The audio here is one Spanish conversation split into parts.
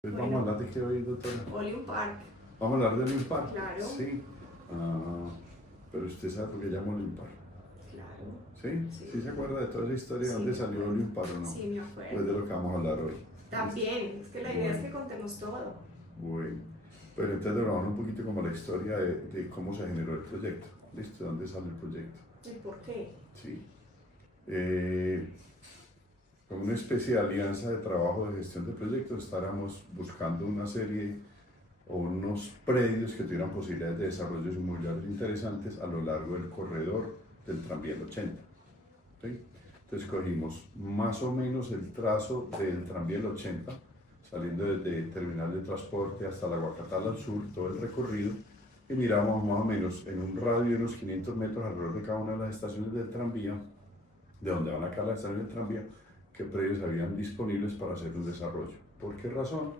Pues vamos a Bueno, hablar de qué hoy, doctora. Oleum Park, Vamos a hablar de Olimpar. claro, Sí. Ah, pero usted sabe por qué llamo Olimpar. claro, ¿Sí? sí, ¿Sí se acuerda de toda la historia de sí, dónde me salió acuerdo. Olimpar o no? Sí, me Pues de acuerdo. lo que vamos a hablar hoy. ¿Listo? También, es que la idea es que contemos todo. Bueno. Pero entonces nos vamos un poquito como la historia de cómo se generó el proyecto. ¿Listo? ¿De dónde sale el proyecto? ¿El por qué? Sí. Eh, Como una especie de alianza de trabajo de gestión de proyectos, estábamos buscando una serie o unos predios que tuvieran posibilidades de desarrollos inmobiliarios interesantes a lo largo del corredor del tranvía el 80. ¿Sí? Entonces cogimos más o menos el trazo del tranvía el 80, saliendo desde el terminal de transporte hasta la Guacatal al sur, todo el recorrido, y miramos más o menos en un radio de unos 500 metros alrededor de cada una de las estaciones del tranvía, de donde van a quedar las estaciones del tranvía, qué predios habían disponibles para hacer un desarrollo. ¿Por qué razón?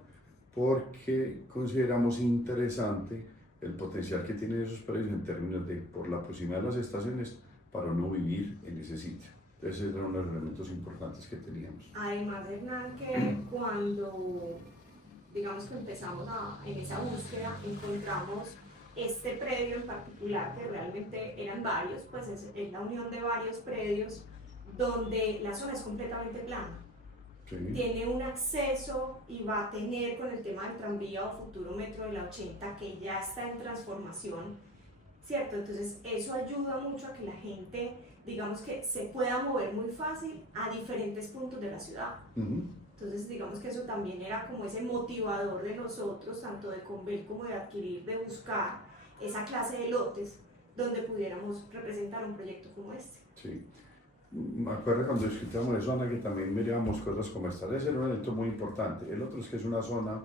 Porque consideramos interesante el potencial que tienen esos predios en términos de, por la proximidad de las estaciones, para no vivir en ese sitio. Entonces, ese era uno de los elementos importantes que teníamos. Además, Hernán, que cuando, digamos que en esa búsqueda, encontramos este predio en particular, que realmente eran varios, pues es la unión de varios predios, donde la zona es completamente plana. Sí. Tiene un acceso y va a tener con el tema del tranvía o futuro metro de la 80 que ya está en transformación, ¿cierto? Entonces eso ayuda mucho a que la gente, digamos que se pueda mover muy fácil a diferentes puntos de la ciudad. Entonces digamos que eso también era como ese motivador de nosotros, tanto de Convel como de adquirir, de buscar esa clase de lotes donde pudiéramos representar un proyecto como este. Sí. Me acuerdo cuando discutíamos de zona que también mirábamos cosas como esta. Ese era un elemento muy importante. El otro es que es una zona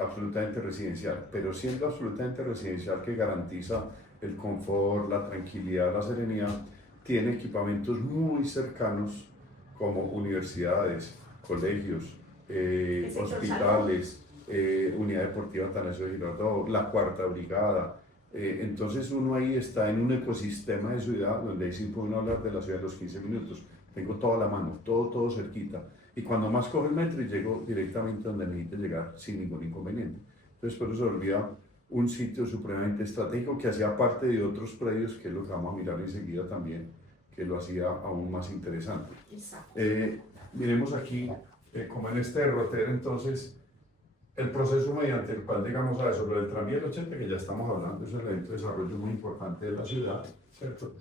absolutamente residencial, pero siendo absolutamente residencial que garantiza el confort, la tranquilidad, la serenidad, tiene equipamientos muy cercanos como universidades, colegios, hospitales, Unidad Deportiva Atanasio Girardot, la Cuarta Brigada. Entonces uno ahí está en un ecosistema de ciudad donde ahí sí puede uno hablar de la ciudad de los 15 minutos. Tengo toda la mano, todo cerquita. Y cuando más cojo el metro y llego directamente donde necesito llegar sin ningún inconveniente. Entonces por eso se olvida un sitio supremamente estratégico que hacía parte de otros predios, que es lo que vamos a mirar enseguida también, que lo hacía aún más interesante. Exacto. Miremos aquí, como en este derrotero, entonces, el proceso mediante el cual llegamos a eso, lo del tranvía del 80, que ya estamos hablando, es un evento de desarrollo muy importante de la ciudad, ¿cierto?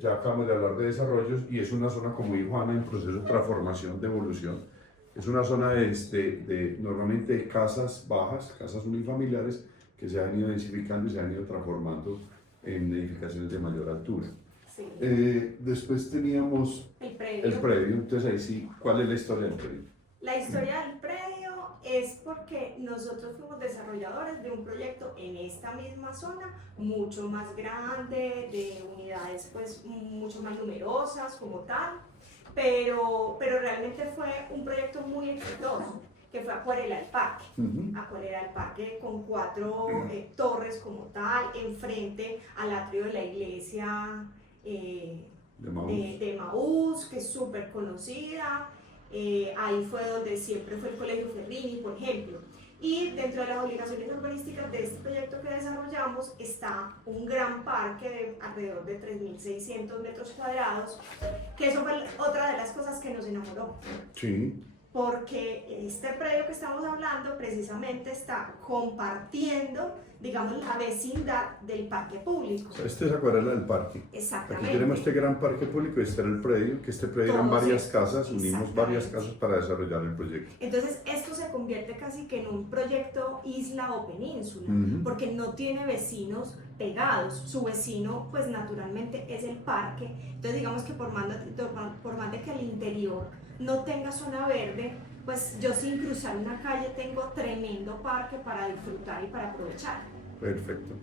Ya acabamos de hablar de desarrollos y es una zona, como dijo Ana, en proceso de transformación, de evolución. Es una zona normalmente de casas bajas, casas unifamiliares, que se han ido densificando y se han ido transformando en edificaciones de mayor altura. Sí. Después teníamos el predio, entonces ahí sí, ¿cuál es la historia del predio? La historia del predio es porque nosotros fuimos desarrolladores de un proyecto en esta misma zona, mucho más grande, de unidades pues mucho más numerosas como tal, pero realmente fue un proyecto muy exitoso, que fue Acuarela del Parque. Acuarela del Parque con 4 torres como tal, enfrente al atrio de la iglesia de Maús, que es súper conocida. Ahí fue donde siempre fue el Colegio Ferrini, por ejemplo. Y dentro de las obligaciones urbanísticas de este proyecto que desarrollamos está un gran parque de alrededor de 3.600 metros cuadrados, que eso fue otra de las cosas que nos enamoró. Sí. Porque este predio que estamos hablando precisamente está compartiendo, digamos, la vecindad del parque público. Este es Acuarela del Parque. Exactamente. Aquí tenemos este gran parque público, este era el predio, que este predio eran varias casas, unimos varias casas para desarrollar el proyecto. Entonces esto se convierte casi que en un proyecto isla o península, porque no tiene vecinos pegados, su vecino pues naturalmente es el parque. Entonces digamos que por más de que el interior no tenga zona verde, pues yo sin cruzar una calle tengo tremendo parque para disfrutar y para aprovechar. Perfecto.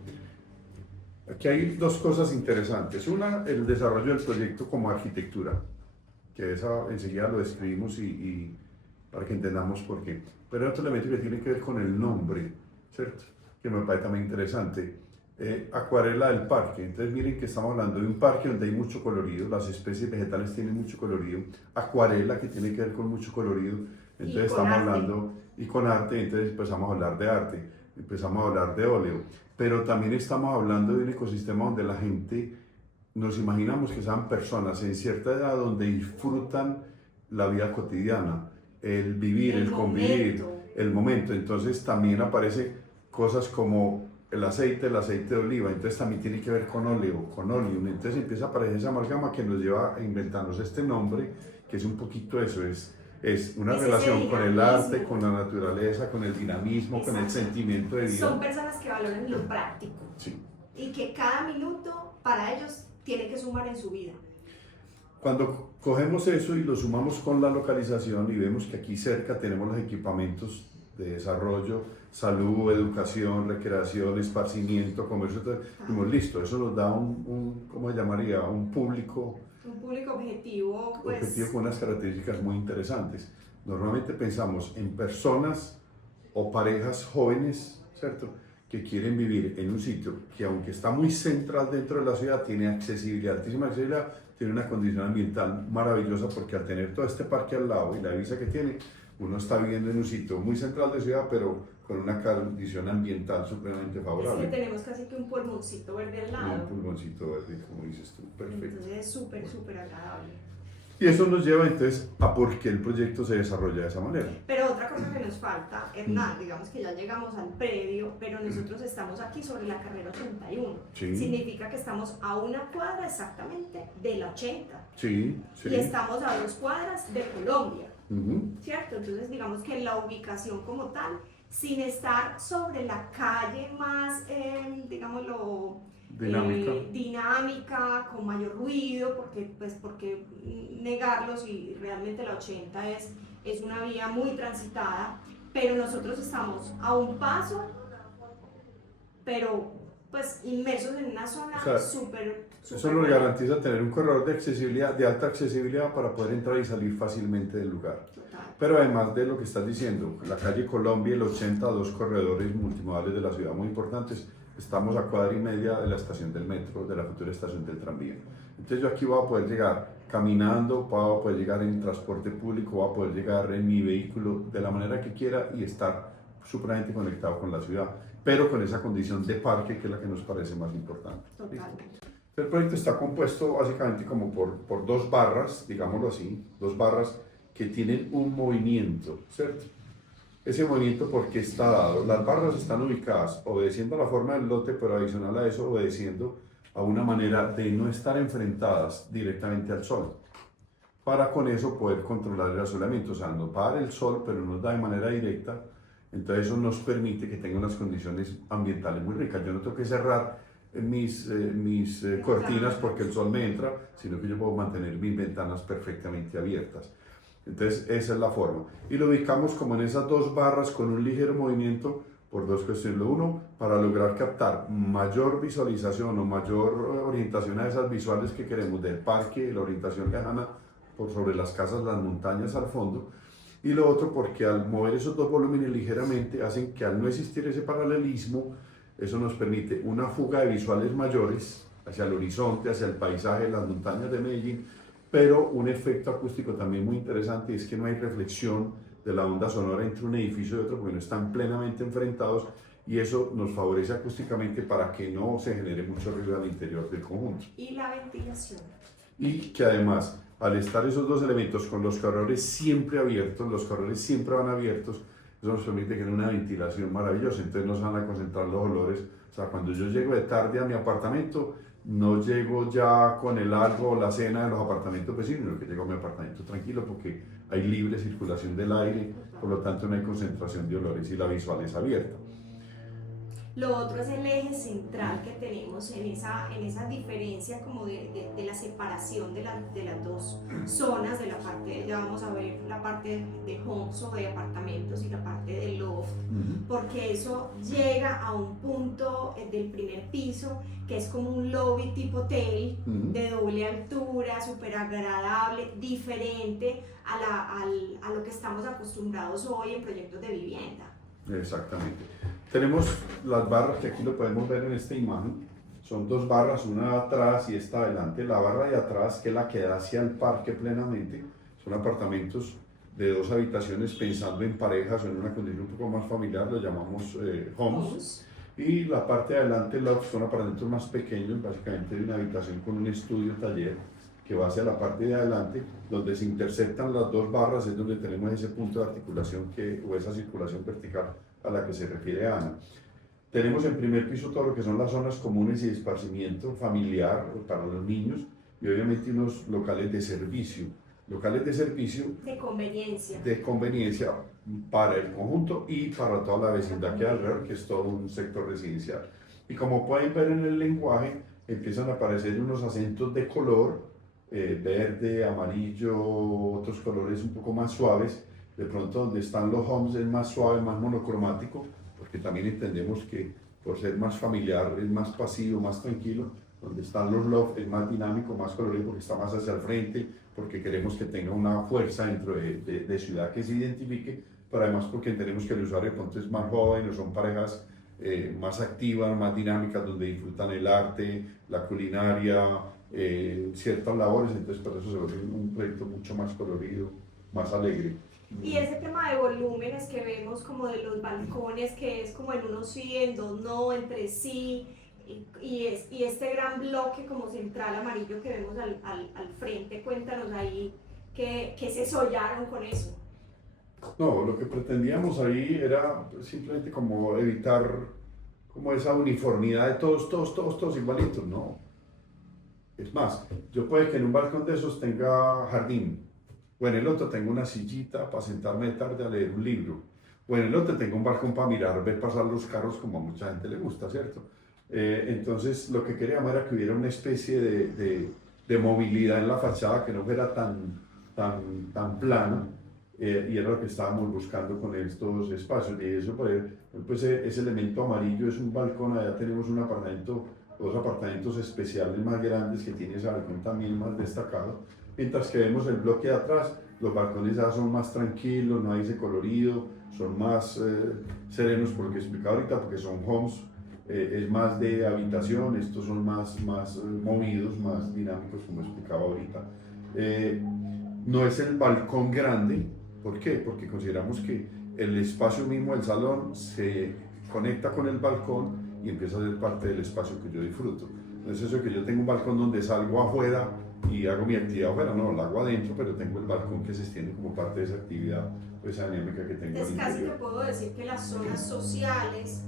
Aquí hay dos cosas interesantes. Una, el desarrollo del proyecto como arquitectura, que esa enseguida lo describimos y para que entendamos por qué. Pero hay otro elemento que tiene que ver con el nombre, ¿cierto? Que me parece también interesante. Acuarela del Parque. Entonces miren que estamos hablando de un parque donde hay mucho colorido, las especies vegetales tienen mucho colorido, acuarela que tiene que ver con mucho colorido, entonces estamos hablando y con arte, entonces empezamos a hablar de arte, empezamos a hablar de óleo, pero también estamos hablando de un ecosistema donde la gente, nos imaginamos que sean personas en cierta edad donde disfrutan la vida cotidiana, el vivir, el convivir, el momento. Entonces también aparece cosas como el aceite de oliva, entonces también tiene que ver con óleo, con oleum. Entonces empieza a aparecer esa amalgama que nos lleva a inventarnos este nombre, que es un poquito eso, es una relación con el arte, con la naturaleza, con el dinamismo, con el sentimiento de vida. Son personas que valoran lo práctico, sí, y que cada minuto para ellos tiene que sumar en su vida. Cuando cogemos eso y lo sumamos con la localización y vemos que aquí cerca tenemos los equipamientos de desarrollo, salud, educación, recreación, esparcimiento, comercio, dijimos, listo, eso nos da ¿cómo se llamaría? Un público Objetivo, pues, objetivo con unas características muy interesantes. Normalmente pensamos en personas o parejas jóvenes, ¿cierto?, que quieren vivir en un sitio que, aunque está muy central dentro de la ciudad, tiene accesibilidad, altísima accesibilidad, tiene una condición ambiental maravillosa, porque al tener todo este parque al lado y la vista que tiene, uno está viviendo en un sitio muy central de ciudad, pero con una condición ambiental supremamente favorable. Es que tenemos casi que un pulmoncito verde al lado. Un pulmoncito verde, como dices tú, perfecto. Entonces es súper, súper agradable. Y eso nos lleva entonces a por qué el proyecto se desarrolla de esa manera. Pero otra cosa que nos falta, Hernán, digamos que ya llegamos al predio, pero nosotros estamos aquí sobre la carrera 81. Sí. Significa que estamos a una cuadra exactamente de la 80. Sí, sí. Y estamos a 2 cuadras de Colombia. Uh-huh. ¿Cierto? Entonces digamos que la ubicación como tal, sin estar sobre la calle más, digámoslo, dinámica, con mayor ruido, porque negarlo si realmente la 80 es una vía muy transitada, pero nosotros estamos a un paso, pero pues inmersos en una zona súper. Eso nos garantiza tener un corredor de accesibilidad, de alta accesibilidad, para poder entrar y salir fácilmente del lugar. Total. Pero además de lo que estás diciendo, la calle Colombia y el 80, dos corredores multimodales de la ciudad muy importantes. Estamos a cuadra y media de la estación del metro, de la futura estación del tranvía. Entonces yo aquí voy a poder llegar caminando, voy a poder llegar en transporte público, voy a poder llegar en mi vehículo de la manera que quiera y estar supremamente conectado con la ciudad, pero con esa condición de parque, que es la que nos parece más importante. Totalmente. El proyecto está compuesto básicamente como por 2 barras, digámoslo así, 2 barras que tienen un movimiento, ¿cierto? Ese movimiento, ¿por qué está dado? Las barras están ubicadas obedeciendo a la forma del lote, pero adicional a eso, obedeciendo a una manera de no estar enfrentadas directamente al sol, para con eso poder controlar el asolamiento. O sea, nos va a dar el sol, pero nos da de manera directa. Entonces eso nos permite que tenga unas condiciones ambientales muy ricas. Yo no tengo que cerrar mis cortinas porque el sol me entra, sino que yo puedo mantener mis ventanas perfectamente abiertas. Entonces esa es la forma. Y lo ubicamos como en esas 2 barras con un ligero movimiento por 2 cuestiones. Lo uno, para lograr captar mayor visualización o mayor orientación a esas visuales que queremos del parque, la orientación lejana por sobre las casas, las montañas al fondo. Y lo otro, porque al mover esos 2 volúmenes ligeramente hacen que, al no existir ese paralelismo, eso nos permite una fuga de visuales mayores hacia el horizonte, hacia el paisaje, las montañas de Medellín, pero un efecto acústico también muy interesante, es que no hay reflexión de la onda sonora entre un edificio y otro, porque no están plenamente enfrentados, y eso nos favorece acústicamente para que no se genere mucho ruido al interior del conjunto. Y la ventilación. Y que además, al estar esos 2 elementos con los corredores siempre abiertos, los corredores siempre van abiertos, eso nos permite que haya una ventilación maravillosa, entonces no se van a concentrar los olores. O sea, cuando yo llego de tarde a mi apartamento, no llego ya con el algo o la cena de los apartamentos vecinos, sino que llego a mi apartamento tranquilo, porque hay libre circulación del aire, por lo tanto no hay concentración de olores y la visual es abierta. Lo otro es el eje central que tenemos en esa diferencia como de la separación de las 2 zonas, de la parte, ya vamos a ver la parte de homes o de apartamentos y la parte de loft, porque eso llega a un punto del primer piso que es como un lobby tipo hotel, de doble altura, súper agradable, diferente a lo que estamos acostumbrados hoy en proyectos de vivienda. Exactamente. Tenemos las barras, que aquí lo podemos ver en esta imagen. Son 2 barras, una atrás y esta adelante. La barra de atrás, que es la que da hacia el parque plenamente, son apartamentos de 2 habitaciones pensando en parejas o en una condición un poco más familiar, lo llamamos homes. Y la parte de adelante son apartamentos más pequeños, básicamente de una habitación con un estudio taller que va hacia la parte de adelante, donde se interceptan las 2 barras, es donde tenemos ese punto de articulación o esa circulación vertical a la que se refiere Ana. Tenemos en primer piso todo lo que son las zonas comunes y de esparcimiento familiar para los niños y obviamente unos locales de servicio. Locales de servicio de conveniencia para el conjunto y para toda la vecindad que hay alrededor, que es todo un sector residencial. Y como pueden ver en el lenguaje, empiezan a aparecer unos acentos de color, verde, amarillo, otros colores un poco más suaves. De pronto donde están los homes es más suave, más monocromático, porque también entendemos que por ser más familiar es más pasivo, más tranquilo. Donde están los loft es más dinámico, más colorido, porque está más hacia el frente, porque queremos que tenga una fuerza dentro de ciudad que se identifique, pero además porque entendemos que el usuario de pronto es más joven o son parejas más activas, más dinámicas, donde disfrutan el arte, la culinaria, ciertas labores, entonces por eso se vuelve un proyecto mucho más colorido, más alegre. Y ese tema de volúmenes que vemos como de los balcones, que es como en unos sí, en dos no, entre sí, y este gran bloque como central amarillo que vemos al frente, cuéntanos ahí qué se soñaron con eso. No, lo que pretendíamos ahí era simplemente como evitar como esa uniformidad de todos igualitos, ¿no? Es más, yo puede que en un balcón de esos tenga jardín, o en el otro tengo una sillita para sentarme de tarde a leer un libro, o en el otro tengo un balcón para mirar, ver pasar los carros como a mucha gente le gusta, ¿cierto? Entonces lo que queríamos era que hubiera una especie de movilidad en la fachada que no fuera tan plana, y era lo que estábamos buscando con estos espacios. Y eso, pues ese elemento amarillo es un balcón, allá tenemos un apartamento, 2 apartamentos especiales más grandes que tiene ese balcón también más destacado, mientras que vemos el bloque de atrás, los balcones ya son más tranquilos, no hay ese colorido, son más serenos, por lo que explicaba ahorita, porque son homes, es más de habitación, estos son más movidos, más dinámicos, como explicaba ahorita. No es el balcón grande. ¿Por qué? Porque consideramos que el espacio mismo del salón se conecta con el balcón y empieza a ser parte del espacio que yo disfruto. No es eso que yo tengo un balcón donde salgo afuera y hago mi actividad afuera, no, la hago adentro, pero tengo el balcón que se extiende como parte de esa actividad, esa dinámica que tengo. Es casi que puedo decir que las zonas sociales,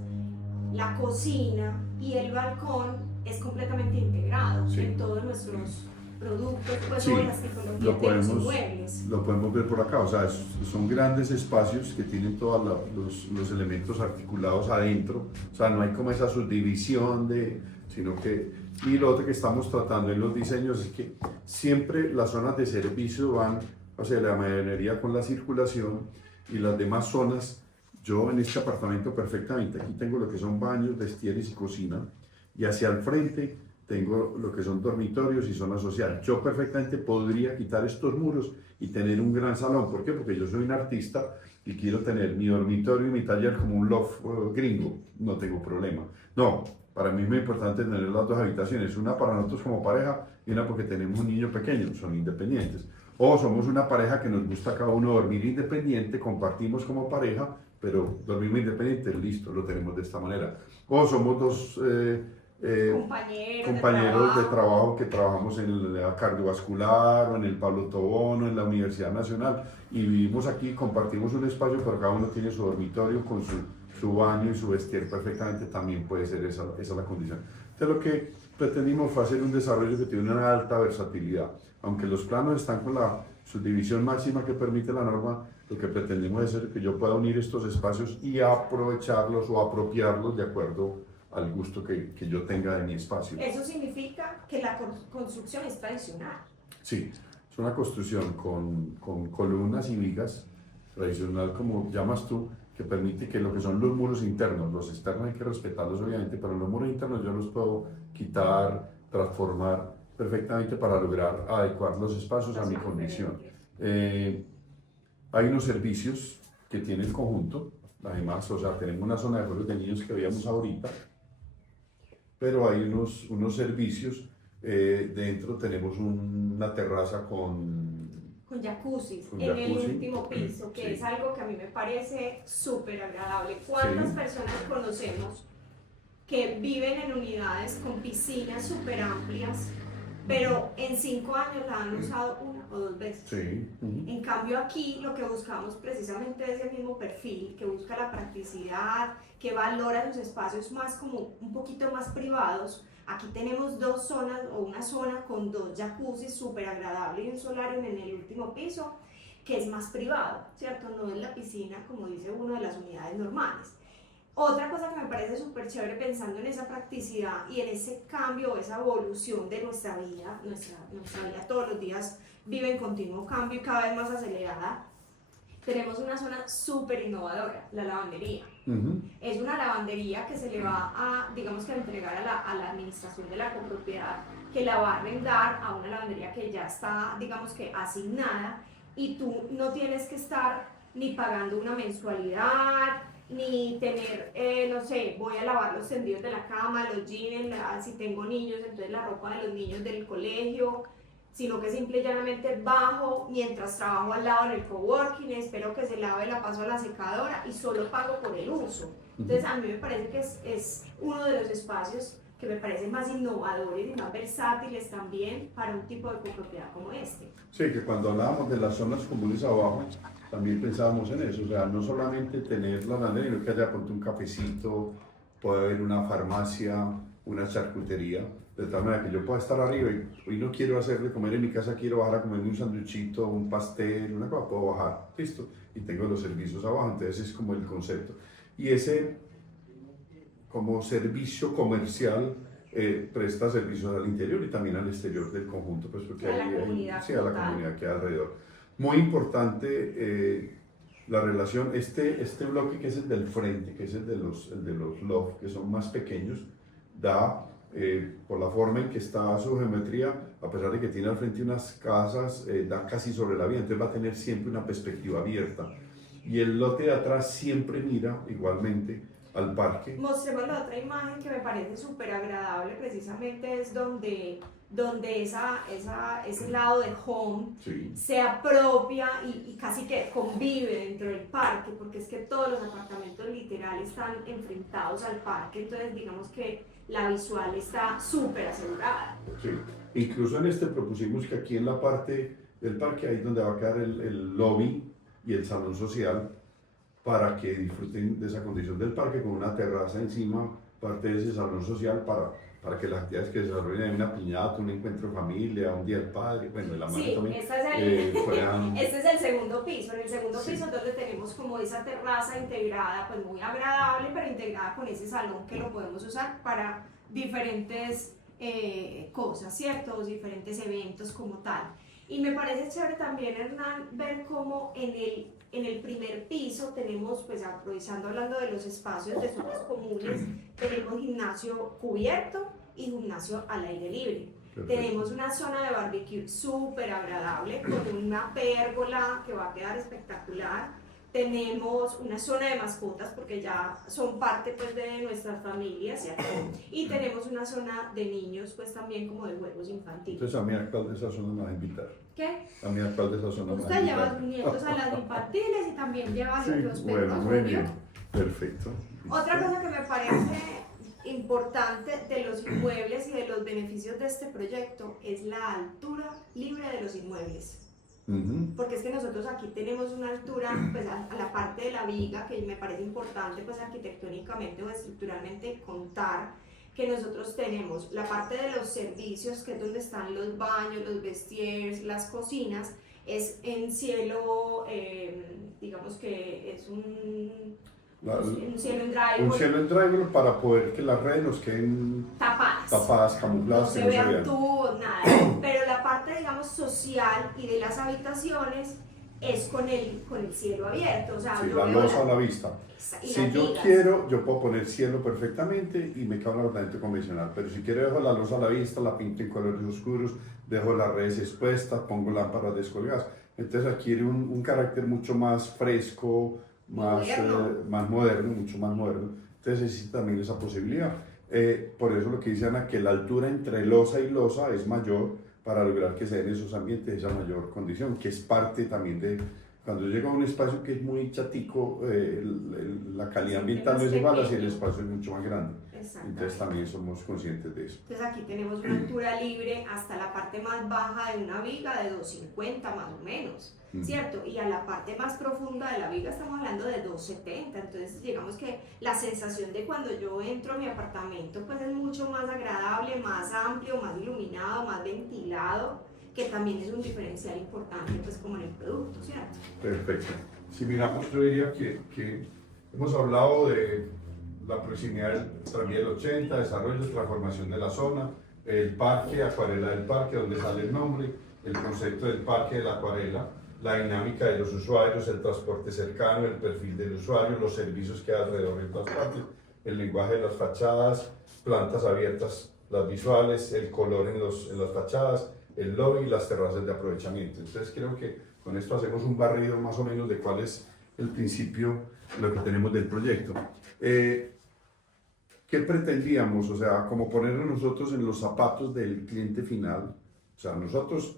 la cocina y el balcón es completamente integrado en todos nuestros productos, pues sí, las tipologías de los inmuebles. Lo podemos ver por acá, o sea, son grandes espacios que tienen todos los elementos articulados adentro, o sea, no hay como esa subdivisión sino que, y lo otro que estamos tratando en los diseños es que siempre las zonas de servicio van hacia la mayoría con la circulación y las demás zonas, yo en este apartamento perfectamente, aquí tengo lo que son baños, vestieres y cocina, y hacia el frente tengo lo que son dormitorios y zona social. Yo perfectamente podría quitar estos muros y tener un gran salón. ¿Por qué? Porque yo soy un artista y quiero tener mi dormitorio y mi taller como un loft gringo. No tengo problema. No, para mí es muy importante tener las 2 habitaciones. Una para nosotros como pareja y una porque tenemos un niño pequeño, son independientes. O somos una pareja que nos gusta cada uno dormir independiente, compartimos como pareja, pero dormimos independientes, listo, lo tenemos de esta manera. O somos 2... compañeros de trabajo que trabajamos en la cardiovascular o en el Pablo Tobón o en la Universidad Nacional y vivimos aquí, compartimos un espacio, pero cada uno tiene su dormitorio con su baño y su vestir perfectamente, también puede ser esa la condición. Entonces lo que pretendimos fue hacer un desarrollo que tiene una alta versatilidad, aunque los planos están con la subdivisión máxima que permite la norma, lo que pretendemos es que yo pueda unir estos espacios y aprovecharlos o apropiarlos de acuerdo al gusto que yo tenga de mi espacio. Eso significa que la construcción es tradicional. Sí, es una construcción con columnas y vigas, tradicional como llamas tú, que permite que lo que son los muros internos, los externos hay que respetarlos obviamente, pero los muros internos yo los puedo quitar, transformar perfectamente para lograr adecuar los espacios a mi condición. Hay unos servicios que tiene el conjunto, además, o sea, tenemos una zona de juegos de niños que veíamos ahorita, pero hay unos servicios, dentro tenemos una terraza con con jacuzzis Con en el jacuzzi. último piso, que Sí. es algo que a mí me parece súper agradable. ¿Cuántas Sí. personas conocemos que viven en unidades con piscinas súper amplias, pero en 5 años la han usado 1 o 2 veces? Sí. En cambio aquí lo que buscamos precisamente es ese mismo perfil, que busca la practicidad, que valora los espacios más como un poquito más privados. Aquí tenemos 2 zonas o una zona con 2 jacuzzis súper agradable y un solarium en el último piso, que es más privado, ¿cierto? No es la piscina como dice uno de las unidades normales. Otra cosa que me parece súper chévere pensando en esa practicidad y en ese cambio o esa evolución de nuestra vida, nuestra vida todos los días vive en continuo cambio y cada vez más acelerada, tenemos una zona súper innovadora, la lavandería. Es una lavandería que se le va a, digamos que a entregar a la administración de la copropiedad, que la va a arrendar a una lavandería que ya está, digamos que asignada, y tú no tienes que estar ni pagando una mensualidad, ni tener, no sé, voy a lavar los tendidos de la cama, los jeans, si tengo niños, entonces la ropa de los niños del colegio, sino que simple y llanamente bajo mientras trabajo al lado en el coworking, espero que se lave, la paso a la secadora y solo pago por el uso. Entonces a mí me parece que es uno de los espacios que me parecen más innovadores y más versátiles también para un tipo de copropiedad como este. Sí, que cuando hablábamos de las zonas comunes abajo, también pensábamos en eso, o sea, no solamente tener la lavandería, sino que haya ponte un cafecito, puede haber una farmacia, una charcutería, de tal manera que yo pueda estar arriba y hoy no quiero hacer de comer en mi casa, quiero bajar a comerme un sanduchito, un pastel, una cosa, puedo bajar, listo, y tengo los servicios abajo, entonces es como el concepto. Y ese, como servicio comercial, presta servicios al interior y también al exterior del conjunto, pues porque A la comunidad sí, a la total. comunidad que hay alrededor. Muy importante la relación, este bloque que es el del frente, que es el de los loft, que son más pequeños, da, por la forma en que está su geometría, a pesar de que tiene al frente unas casas, da casi sobre la vía, entonces va a tener siempre una perspectiva abierta. Y el lote de atrás siempre mira igualmente al parque. Mostremos la otra imagen que me parece súper agradable, precisamente es donde ese lado de home Sí. se apropia y casi que convive dentro del parque, porque es que todos los apartamentos literal están enfrentados al parque, entonces digamos que la visual está súper asegurada. Sí. Incluso en este propusimos que aquí en la parte del parque, ahí donde va a quedar el lobby y el salón social, para que disfruten de esa condición del parque con una terraza encima, parte de ese salón social para que las actividades que se desarrollen en una piñata, un encuentro de familia, un día del padre, bueno, de la madre Sí, también, este es el segundo piso. En el segundo Sí. piso donde tenemos como esa terraza integrada, pues muy agradable, pero integrada con ese salón que lo podemos usar para diferentes cosas, ¿cierto? Diferentes eventos como tal. Y me parece chévere también, Hernán, ver cómo en el primer piso tenemos, pues aprovechando hablando de los espacios de zonas comunes, tenemos gimnasio cubierto y gimnasio al aire libre. Perfecto. Tenemos una zona de barbecue súper agradable con una pérgola que va a quedar espectacular. Tenemos una zona de mascotas porque ya son parte pues de nuestras familias, ¿cierto? Y tenemos una zona de niños pues también como de juegos infantiles. Entonces a mí a cuál de esas zonas me va a invitar. ¿Qué? A mí a cuál de esas zonas me va a Usted lleva a invitar. sus nietos a las infantiles y también lleva a los Sí, bueno, perros, muy obvio. bien, perfecto. Otra cosa que me parece importante de los inmuebles y de los beneficios de este proyecto es la altura libre de los inmuebles. Porque es que nosotros aquí tenemos una altura pues, a la parte de la viga que me parece importante pues arquitectónicamente o estructuralmente contar que nosotros tenemos la parte de los servicios que es donde están los baños, los vestiers, las cocinas, es en cielo, digamos que es un cielo en drywall. Un cielo en drywall para poder que las redes nos queden tapadas, no camufladas, se que no se vean vean. tubos, nada. Pero la parte, digamos, social y de las habitaciones es con el cielo abierto. O sea, Sí, yo la veo losa a la vista. y Si las yo vigas. quiero, yo puedo poner cielo perfectamente y me queda un apartamento convencional. Pero si quiero, dejo la losa a la vista, la pinto en colores oscuros, dejo las redes expuestas, pongo lámparas descolgadas. Entonces adquiere un carácter mucho más fresco, más moderno, mucho más moderno. Entonces existe también esa posibilidad. Por eso lo que dice Ana, que la altura entre losa y losa es mayor, para lograr que se den esos ambientes, esa mayor condición, que es parte también de, cuando llega a un espacio que es muy chatico, la calidad ambiental no es igual así el espacio es mucho más grande. Entonces también somos conscientes de eso. Entonces aquí tenemos una altura libre hasta la parte más baja de una viga de 250 más o menos, ¿cierto? Y a la parte más profunda de la viga estamos hablando de 270, entonces digamos que la sensación de cuando yo entro a mi apartamento pues es mucho más agradable, más amplio, más iluminado, más ventilado, que también es un diferencial importante pues como en el producto, ¿cierto? Perfecto. Si miramos, yo diría que hemos hablado de la proximidad del tranvía del 80, desarrollo, transformación de la zona, el parque, acuarela del parque, donde sale el nombre, el concepto del parque de la acuarela, la dinámica de los usuarios, el transporte cercano, el perfil del usuario, los servicios que hay alrededor en todas partes, el lenguaje de las fachadas, plantas abiertas, las visuales, el color en las fachadas, el lobby y las terrazas de aprovechamiento. Entonces creo que con esto hacemos un barrido más o menos de cuál es el principio, lo que tenemos del proyecto. ¿Qué pretendíamos? O sea, como ponernos nosotros en los zapatos del cliente final. O sea, nosotros,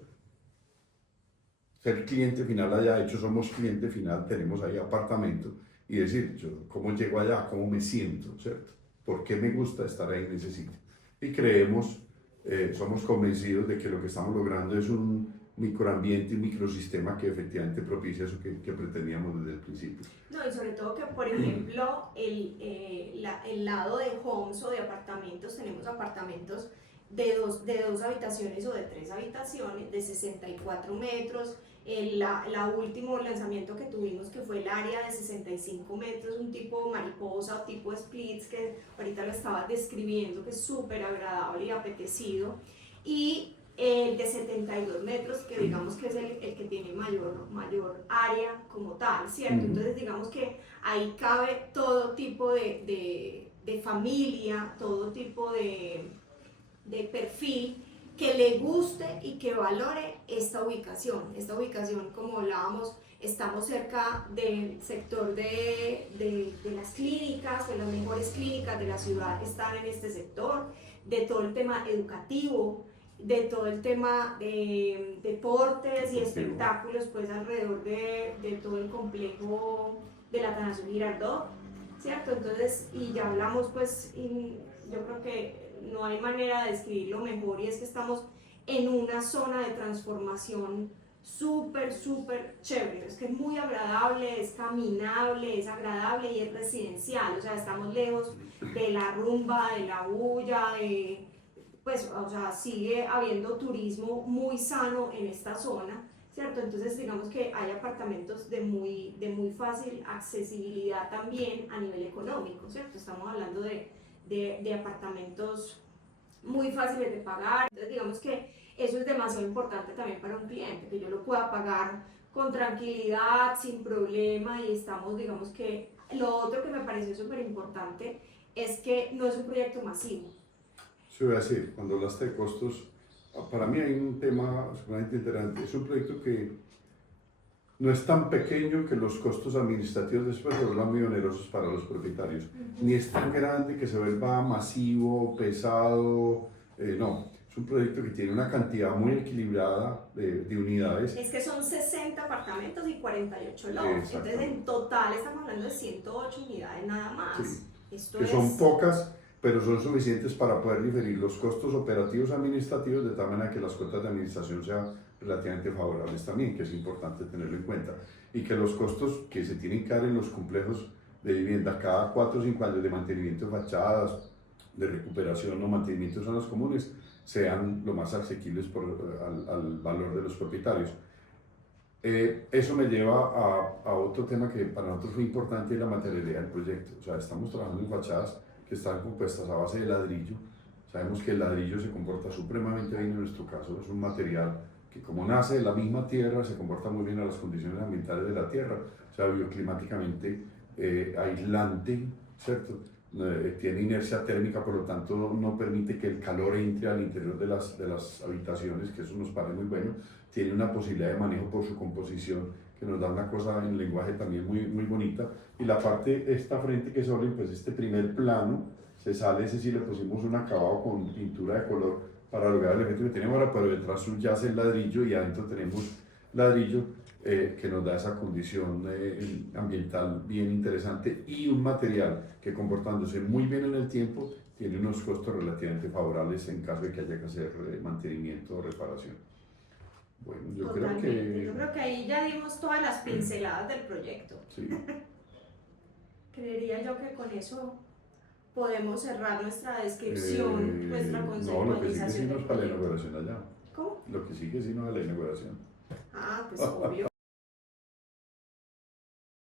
ser cliente final allá, de hecho somos cliente final, tenemos ahí apartamento, y decir, yo, ¿cómo llego allá? ¿Cómo me siento? ¿Cierto? ¿Por qué me gusta estar ahí en ese sitio? Y creemos, somos convencidos de que lo que estamos logrando es un microambiente, un microsistema que efectivamente propicia eso que pretendíamos desde el principio. No, y sobre todo que, por ejemplo, el lado de homes o de apartamentos, tenemos apartamentos de dos habitaciones o de 3 habitaciones, de 64 metros. La último lanzamiento que tuvimos, que fue el área de 65 metros, un tipo mariposa o tipo splits, que ahorita lo estaba describiendo, que es súper agradable y apetecido. Y el de 72 metros, que digamos que es el que tiene mayor área como tal, ¿cierto? Entonces digamos que ahí cabe todo tipo de familia, todo tipo de perfil que le guste y que valore esta ubicación. Esta ubicación, como hablábamos, estamos cerca del sector de las clínicas, o las mejores clínicas de la ciudad están en este sector, de todo el tema educativo, de todo el tema de deportes y espectáculos, pues alrededor de todo el complejo de la Atanasio Girardot, ¿cierto? Entonces, y ya hablamos, pues, yo creo que no hay manera de describirlo mejor, y es que estamos en una zona de transformación súper chévere, es que es muy agradable, es caminable, es agradable y es residencial, o sea, estamos lejos de la rumba, de la bulla, pues, o sea, sigue habiendo turismo muy sano en esta zona, ¿cierto? Entonces, digamos que hay apartamentos de muy fácil accesibilidad también a nivel económico, ¿cierto? Estamos hablando de apartamentos muy fáciles de pagar. Entonces, digamos que eso es demasiado importante también para un cliente, que yo lo pueda pagar con tranquilidad, sin problema, y estamos, digamos que, lo otro que me pareció súper importante es que no es un proyecto masivo. Eso voy a decir, cuando hablaste de costos, para mí hay un tema sumamente interesante. Es un proyecto que no es tan pequeño que los costos administrativos después se vuelvan muy onerosos para los propietarios, ni es tan grande que se vuelva masivo, pesado, no. Es un proyecto que tiene una cantidad muy equilibrada de unidades. Es que son 60 apartamentos y 48 lotes, entonces en total estamos hablando de 108 unidades nada más. Sí. Esto que son pocas, pero son suficientes para poder diferir los costos operativos administrativos de tal manera que las cuotas de administración sean relativamente favorables también, que es importante tenerlo en cuenta, y que los costos que se tienen que dar en los complejos de vivienda cada 4 o 5 años de mantenimiento de fachadas, de recuperación o mantenimiento de zonas comunes, sean lo más asequibles al valor de los propietarios. Eso me lleva a otro tema que para nosotros fue importante, la materialidad del proyecto. O sea, estamos trabajando en fachadas que están compuestas a base de ladrillo. Sabemos que el ladrillo se comporta supremamente bien en nuestro caso, es un material que, como nace de la misma tierra, se comporta muy bien a las condiciones ambientales de la tierra, o sea, bioclimáticamente aislante, ¿cierto? Tiene inercia térmica, por lo tanto no permite que el calor entre al interior de las habitaciones, que eso nos parece muy bueno. Tiene una posibilidad de manejo por su composición, que nos da una cosa en lenguaje también muy bonita. Y la parte, esta frente que sobre, pues este primer plano, se sale, ese sí le pusimos un acabado con pintura de color para lograr el efecto que tenemos ahora, pero detrás subyace el ladrillo y adentro tenemos ladrillo que nos da esa condición ambiental bien interesante y un material que comportándose muy bien en el tiempo tiene unos costos relativamente favorables en caso de que haya que hacer mantenimiento o reparación. Bueno, yo creo Totalmente. Yo creo que ahí ya dimos todas las pinceladas del proyecto. Sí. Creería yo que con eso podemos cerrar nuestra descripción, nuestra No, lo que conceptualización sigue sí del nos para la proyecto. inauguración allá. ¿Cómo? Lo que sigue sí nos a la inauguración. Ah, pues obvio.